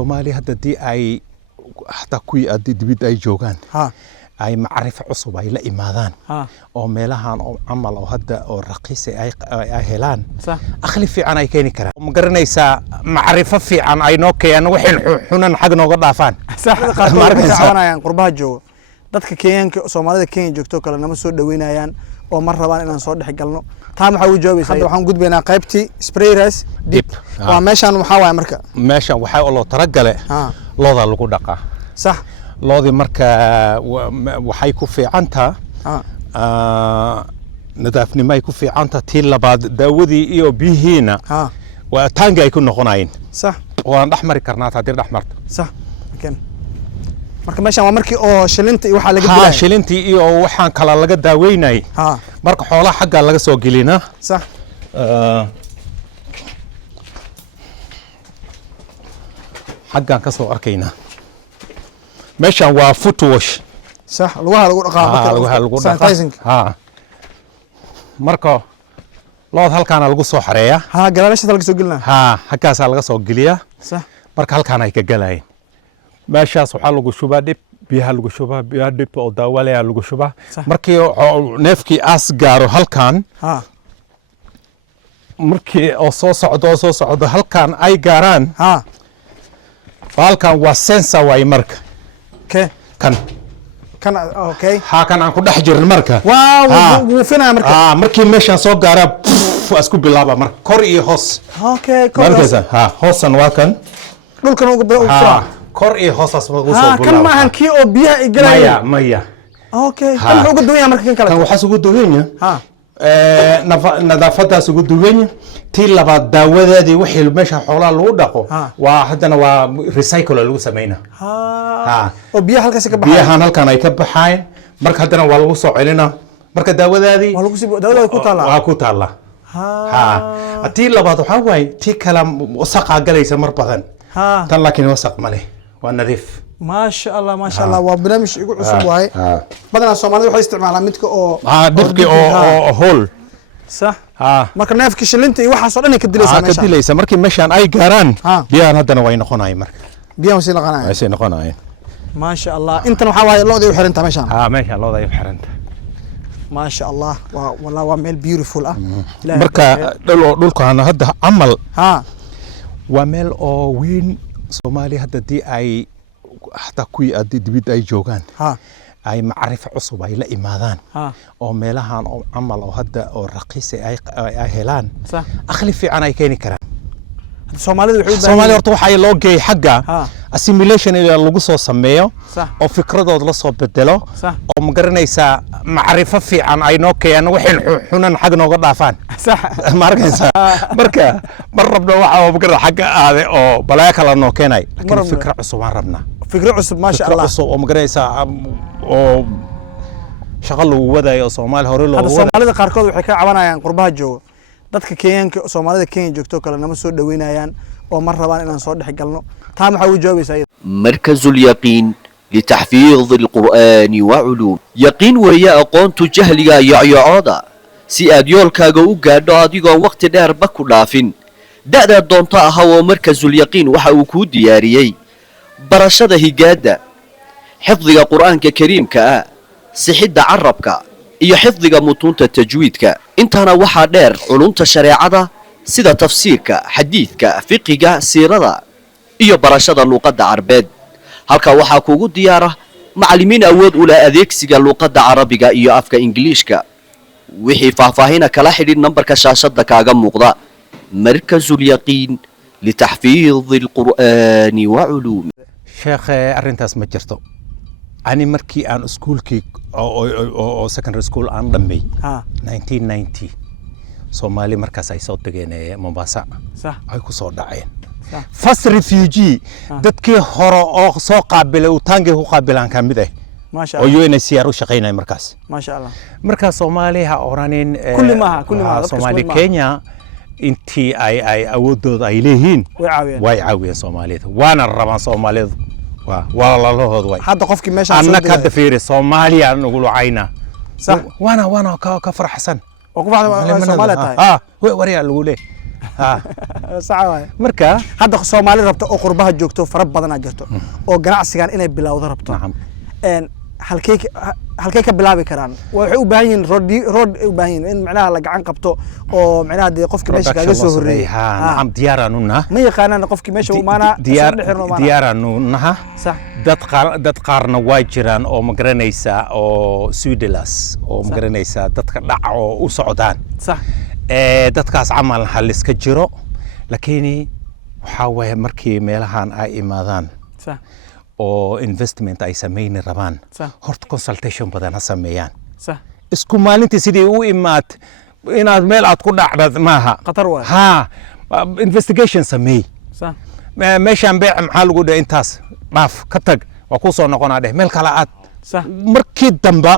Soomaali hadda dii ay hataa kuwii dibadda ay joogaan ay macrifo cusub ay la imaadaan oo meelahan oo camal oo hadda oo raqiis ay helaan akhli fiican ay keeni karaan ma garanaysaa macrifo fiican ay noo keenan waxay xunan xag nooga dhaafaan markaanayaan qurbaha joogo dadka Kenyanka Soomaalida Kenya joogto kale nama soo dhaweynayaan oo mar rabaan inaan soo dhex galno taa maxaa u jawaabaysaa hadda waxaan gudbaynaa qaybtii sprayers dip waa meeshan waxa waay marka meeshan waxa oo loo taragale looda lagu dhaqaa صح loodi marka waxay ku fiicantaa nadaafnimo ay ku fiicantaa tii labaad daawadii iyo bihiina waa taangi ay ku noqonayeen صح waan dhaxmari karnaa haddii dhaxmarto صح okay marka meeshan waa markii oo shilinta iyo waxa laga dilay shilintii iyo waxaan kala laga daaweynay marka xoolaha xagga laga soo gelina صح xaggan ka soo arkayna meeshan waa foot wash صح lugaha lagu dhaqaa marka lood halkaana lagu soo xareeyaa galaasha laga soo gelina halkaas laga soo geliyaa صح marka halkaan ay ka galayeen meeshaas waxa lagu shubaa dib biyaha lagu shubaa biyaha dib oo daawalaya lagu shubaa markii neefkii as gaaro halkaan markii oo soo socdo halkaan ay gaaraan halkaan waa sensor way marka kan okay kan aan ku dhex jirin marka wuu finaa marka markii meeshan soo gaara isku bilaaba marka kor iyo hoos okay hoosan waa kan dhulkan ugu bilaaba kor iyo hoosas ugu soo bilaaba kan ma ahan kii oo biyaha ay galayeen maya okay kan ugu duwan marka kan kale kan waxa ugu duwan nadaafadaas ugu duwan tii labaad daawadeedii wixii meesha xoolaha lagu dhaqo waa haddana waa recycle lagu sameeyna oo biyaha halkaas ka baxay biyahan halkan ay ka baxaan marka haddana waa lagu soo celina marka daawadeedii waa lagu sii daawada ku taala tii labaad waxa waay tii kala wasaq galaysa mar badan tan laakiin wasaq ma leh waa nadiif ما شاء الله وبرنامج يقول عصب واي بدنا الصومالي waxay isticmaalaan midka oo dibki oo hol صح marka neefki shilinta iyo waxa soo dhan ka dilaysa meesha ka dilaysa markii meeshan ay gaaraan biyahan haddana way noqonayaan marka biyaha way noqonayaan way noqonayaan ما شاء الله intan waxa waay looday u xiranta meeshan meeshan looday u xiranta ما شاء الله والله waa meel beautiful marka dhulkan hadda amal waa meel oo weyn Soomaali hadda dii ay hataa kuwii dibadda ay joogaan ay macrifo cusub ay la imaadaan oo meelahan oo camal oo hadda oo raqiis ay helaan akhli fiican ay keeni karaan Soomaalidu horta waxa loo geeyay xagga assimilation ee lagu soo sameeyo oo fikradood la soo bedelo oo ma garanaysaa macrifo fiican ay noo keenan waxay xunan xag nooga dhaafaan marka mar rabna waxa ma xagga aade oo balaa kala noo keenay laakiin fikra cusub aan rabnaa fikra cusub ma sha Allah oo ma garanaysaa oo shaqo lagu wadayo Soomaali hore loo wadayo Soomaalida qaarkood waxay ka cabanayaan qurbaha joogo dadka Kenyanka Soomaalida Kenya joogto kale nama soo dhaweynayaan oo mar rabaan inaan soo dhex galno taa maxaa u jawaabaysaa مركز اليقين لتحفيظ القرآن وعلوم يقين ويا أقونت جهليا يعيعادا سي أديولكاغا وقادو أديغو وقت دار باكو لافين دادا دونتا هو مركز اليقين وحاوكو دياريي برشاد هيقادا حفظ القرآن كريم كا سحيد عربك iyo xifdiga mutunta tajwiidka intana waxa dheer culumta shariicada sida tafsiirka xadiidka fiqiga siirada iyo barashada luqadda carbeed halka waxa kugu diyaara macallimiin awood u leh adeegsiga luqadda carabiga iyo afka ingiliishka wixii faahfaahin kala xidhiid nambarka shaashada kaaga muuqda markazul yaqiin litahfiidh alqur'aan wa ulum sheekh arintaas ma jirto ani markii aan iskuulkii oo secondary school aan dhamay 1990 Soomaali markaas ay soo tageen Mombasa ay ku soo dhaceen first refugee dadkii hore oo soo qaabilay uu taangay ku qaabilaan ka mid ah ما شاء الله UNHCR u shaqeynay markaas ما شاء الله markaas Soomaaliha oranin kulli ma Soomaali Kenya intii ay awoodooda ay leeyihiin way caawiyeen Soomaalida waana rabaan Soomaalida والله الله هذا هذا قفك ماشي أنا كده في صوماليا نقول عينا صح وانا كفر حسن وقف على صوماليا هو وريا اللي يقول صح marka hadda Soomaali rabto oo qurbaha joogto fara badan aad jirto oo ganacsigan inay bilowdo rabto halkee ka bilaabi karaan waxay u baahan yihiin road u baahan yihiin in macnaha la gacan qabto oo macnaha dee qofkii meesha kaga soo horeeyay nacam diyaaranu ma yaqaanaan qofkii meesha uu maana diyaaranu naha sax dad qaarna waa jiraan oo ma garanaysa oo Swidelas oo ma garanaysa dadka dhac oo u socdaan sax dadkaas camal hal iska jiro laakiin waxa way markii meelahan ay imaadaan sax oo investment ay sameeyeen rabaan horta consultation badan ha sameeyaan sax isku maalintii sidii u imaad inaad meel aad ku dhacdad maaha qatar waa ha investigation sameey sax meeshan beec maxaa lagu dhahay intaas dhaaf ka tag waa ku soo noqonaa dheh meel kale aad sax markii damba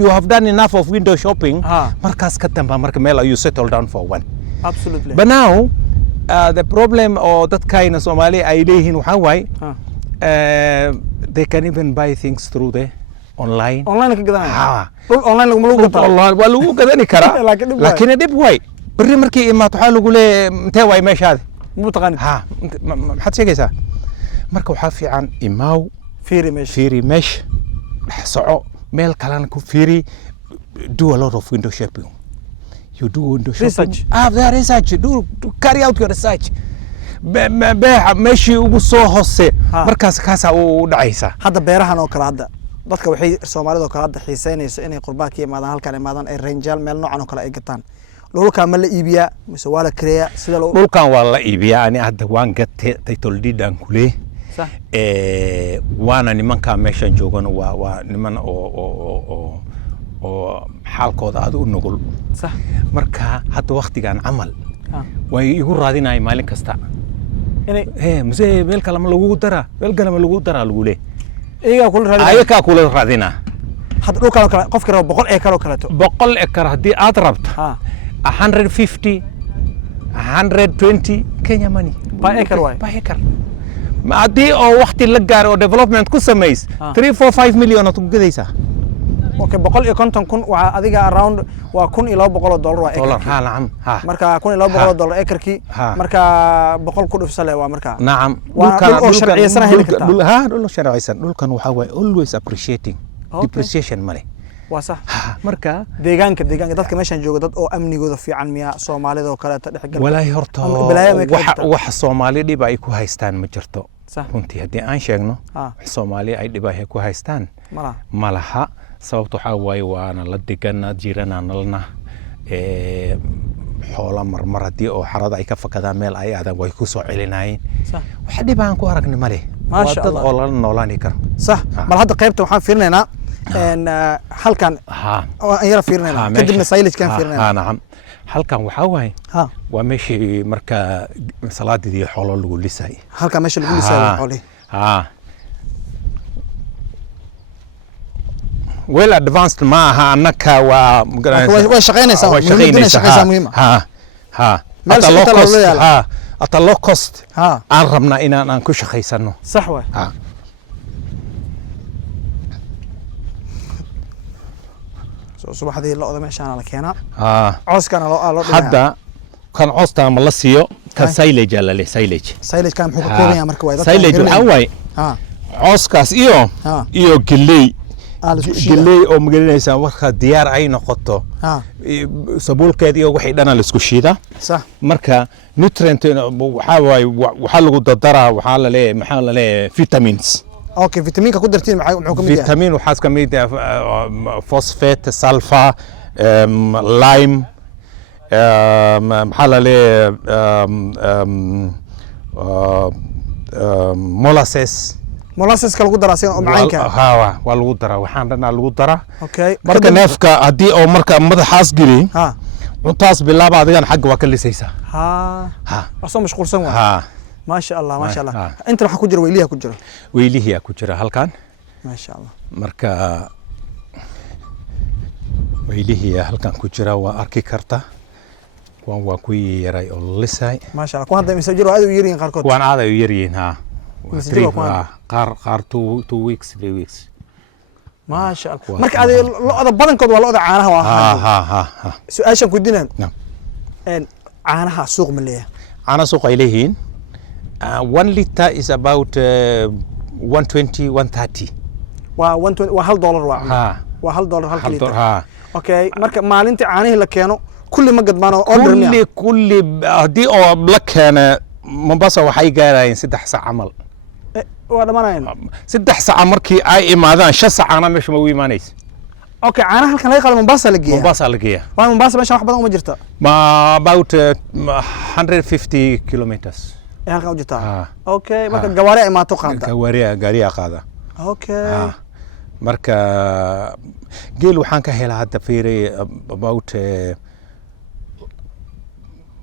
you have done enough of window shopping markaas ka damba marka meel you settle down for one absolutely but now the problem oo dadkayna Soomaali ay leeyihiin waxa waay they can even buy things through the online ka gadanaya online lagu gataa online waa lagu gadani karaa laakiin dib way bari markii imaad waxa lagu leeyahay intee way meeshaad ma taqaan maxaad sheegaysaa marka waxa fiican imaaw fiiri meesh soco meel kalena ku fiiri do a lot of window shopping you do window shopping research do carry out your research meeshii ugu soo hoose markaas kaasa u dhacaysa hadda beerahan oo kale hadda dadka waxay Soomaalida oo kale hadda xiiseynayso inay qurbaha ka yimaadaan halkan imaadaan ay ranjaal meel noocan oo kale ay gataan dhulka ma la iibiyaa mise waa la kireeyaa sida dhulkan waa la iibiyaa ani hadda waan gatay title deed aan ku leeyahay waana nimanka meeshan joogan waa niman oo xaalkooda aad u nugul sax marka hadda waqtigan camal way igu raadinay maalin kasta inay mase meel kale ma lagu dara lagu leeyahay iyaga kula raadina hadda dhulka kale qofkii rabo 100 acre oo kale 100 acre hadii aad rabto 150 120 Kenya money by acre ma hadii oo waqti la gaaro oo development ku sameeys 3-4-5 million oo gadaysa okay 150,000 waa adiga around waa $1,200 waa dollar nacam marka $1,200 acre-kii marka 100 ku dhufsale waa marka nacam dhulkan sharciysan dhulkan waxa way always appreciating depreciation male waa sax marka deegaanka dadka meeshan jooga dad oo amnigooda fiican miya Soomaalida oo kale dhexgal walaahi horta wax Soomaali dhib ay ku haystaan ma jirto runtii hadii aan sheegno Soomaali ay dhib ay ku haystaan malaha sababtu waxa way waana la deganaa jiranana xoola marmar hadii oo xarada ay ka fakadaan meel ay aadan way ku soo celinayeen wax dhib aan ku aragnay male ma sha Allah oo la noolaani karo sax mal hadda qaybta waxaan fiirinaynaa halkan aan yara fiirinaynaa kadibna silage kan fiirinaynaa nacam halkan waxa way waa meeshii marka salaadii xoolo lagu lisay halkan meeshii lagu lisay xoolo well advanced ma aha annaka waa way shaqeynaysaa muhiim ata low cost aan rabnaa inaan ku shaqeysano sax way subaxdii looda meeshaan la keenaa cooskana loo dhigaa hadda kan coosta ma la siiyo kan silage la leh silage kan muxuu ka kooban yahay marka way silage waxa way cooskaas iyo galley oo magaranaysa marka diyaar ay noqoto sabuulkeed iyo wixii dhan la isku shiida sax marka nutrient waxa lagu dadaraa waxa la leeyahay vitamins okay vitaminka ku dartiin maxay muxuu kamid yahay vitamin waxa kamid yahay phosphate sulfur lime maxaa la leeyahay molasses lagu daraa si oo macaanka waa lagu daraa waxaan dhanaa lagu daraa okay marka neefka hadii oo marka madaxaas geli cuntaas bilaaba adigan xaq waa ka lisaysa asoo mashquulsan waa ما شاء الله ما شاء الله انت راح كجر ويليها كجر ويليها كجر هلكان ما شاء الله marka weylihiya halkan ku jira waa arki karta waa ku yaray oo lisay ma sha Allah ku hadda masajir aad u yariin qarkood waan aad u yariin qaar 2 weeks 3 weeks ma sha Allah marka aad looda badankood waa looda caanaha waa su'aashan ku dinan caanaha suuq ma leeyahay caana suuq ay leeyihiin 1 liter is about 120 130 waa $1 waa ha waa $1 halka hal litir ha okay marka maalintii caanihii la keeno kulli ma gadmaan oo order miya kulli haddii oo la keena Mombasa waxay gaarayeen 3 saac camal waa dhamanayeen 3 saac markii ay imaadaan 5 saacana meesha ma u imaanayso okay caanaha halkan laga qaado Mombasa la geeyaa Mombasa la geeyaa waa Mombasa meesha wax badan uma jirta ma about 150 kilometers halkan u jirta okay marka gawaari ay maato qaada gaariya qaada okay marka geel waxaan ka helaa hadda fiiray about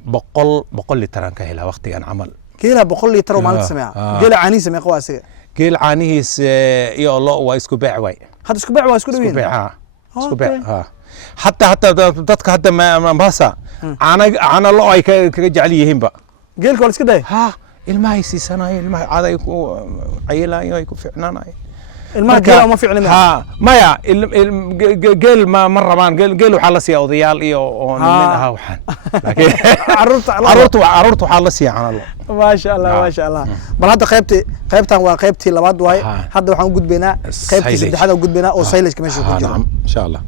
100 litir aan ka helaa waqtigan camal geela 100 litir oo maalinta sameeya geela caanihiisa meeqa waa asiga geel caanihiis iyo lo waa isku beec way hadda isku beec waa isku dhaweyn isku beec hatta dadka hadda Mombasa caana lo ay kaga jecel yihiinba geelka wala iska day ilmahay siisanay ilmahay caday ku cayilaayo ay ku fiicnaanay ilmaha geela uma fiicna maya geel ma rabaan geel waxa la siiyaa odayaal iyo oo nin aha waxaan laakiin caruurta waxa la siiyaa caana lo ma sha Allah bal hadda qaybtan waa qaybtii labaad waay hadda waxaan u gudbaynaa qaybtii saddexaad oo gudbaynaa oo silage meesha ku jira insha Allah